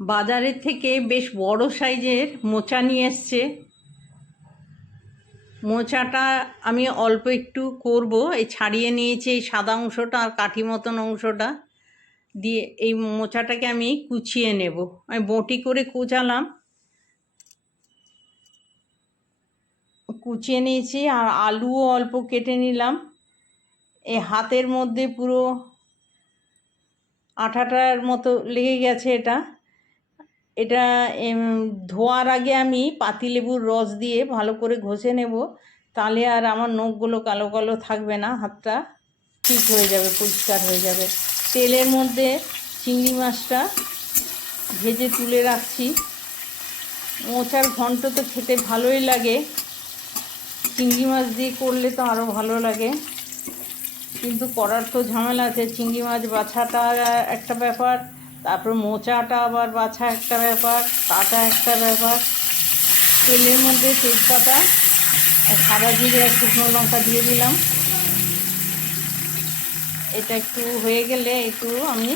বাজারের থেকে বেশ বড় সাইজের মোচা নিয়ে এসছে। মোচাটা আমি অল্প একটু করব, এই ছাড়িয়ে নিয়েছি এই সাদা অংশটা আর কাঠি মতন অংশটা দিয়ে এই মোচাটাকে আমি কুচিয়ে নেব। আমি বটি করে কুচালাম, কুচিয়ে নিয়েছি। আর আলুও অল্প কেটে নিলাম। এই হাতের মধ্যে পুরো আঠাটার মতো লেগে গেছে। এটা ধোয়ার আগে আমি পাতিলেবুর রস দিয়ে ভালো করে ঘষে নেব, তাহলে আর আমার নখগুলো কালো কালো থাকবে না, হাতটা ঠিক হয়ে যাবে, পরিষ্কার হয়ে যাবে। তেলের মধ্যে চিংড়ি মাছটা ভেজে তুলে রাখছি। মোচার ঘন্ট তো খেতে ভালোই লাগে, চিংড়ি মাছ দিয়ে করলে তো আরও ভালো লাগে, কিন্তু করার তো ঝামেলা আছে। চিংড়ি মাছ বাছাটা একটা ব্যাপার, তারপর মোচাটা আবার বাছা একটা ব্যাপার, কাটা একটা ব্যাপার। তেলের মধ্যে তেজপাতা, সাদা জিরে আর শুকনো লঙ্কা দিয়ে দিলাম। এটা একটু হয়ে গেলে একটু আমি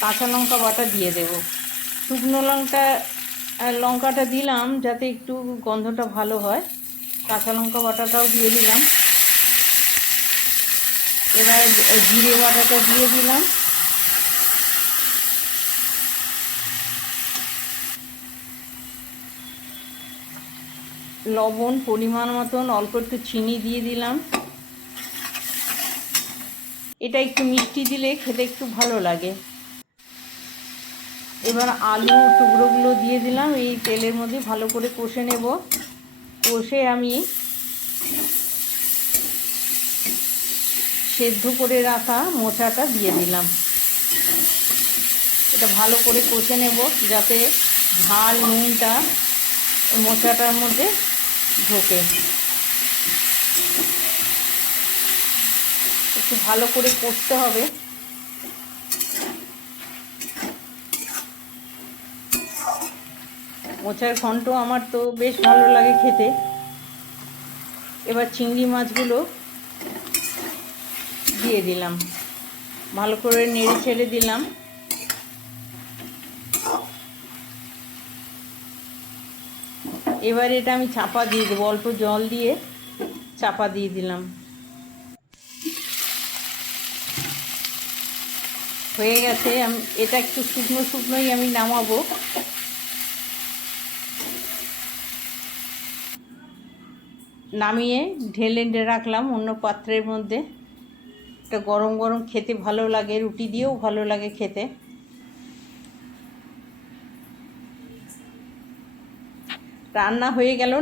কাঁচা লঙ্কা বাটা দিয়ে দেব। শুকনো লঙ্কাটা দিলাম যাতে একটু গন্ধটা ভালো হয়। কাঁচা লঙ্কা বাটাটাও দিয়ে দিলাম। এবার জিরে বাটাটা দিয়ে দিলাম। লবণ পরিমাণ মতন, অল্প একটু চিনি দিয়ে দিলাম। এটা একটু মিষ্টি দিলে খেতে একটু ভালো লাগে। এবার আলু টুকরোগুলো দিয়ে দিলাম, এই তেলের মধ্যে ভালো করে কষে নেব। কষে আমি সেদ্ধ করে রাখা মোচাটা দিয়ে দিলাম। এটা ভালো করে কষে নেব যাতে ঝাল নুনটা মোচাটার মধ্যে ঢোকে। একটু ভালো করে কষতে হবে। মোচার ঘন্ট আমার তো বেশ ভালো লাগে খেতে। এবার চিংড়ি মাছগুলো দিয়ে দিলাম, ভালো করে নেড়ে ছেড়ে দিলাম। এবার এটা আমি চাপা দিয়ে দেবো, অল্প জল দিয়ে চাপা দিয়ে দিলাম। হয়ে গেছে। আমি এটা একটু শুকনো শুকনোই আমি নামাবো। নামিয়ে ঢেলে রাখলাম অন্য পাত্রের মধ্যে। এটা গরম গরম খেতে ভালো লাগে, রুটি দিয়েও ভালো লাগে খেতে। রান্না হয়ে গেল।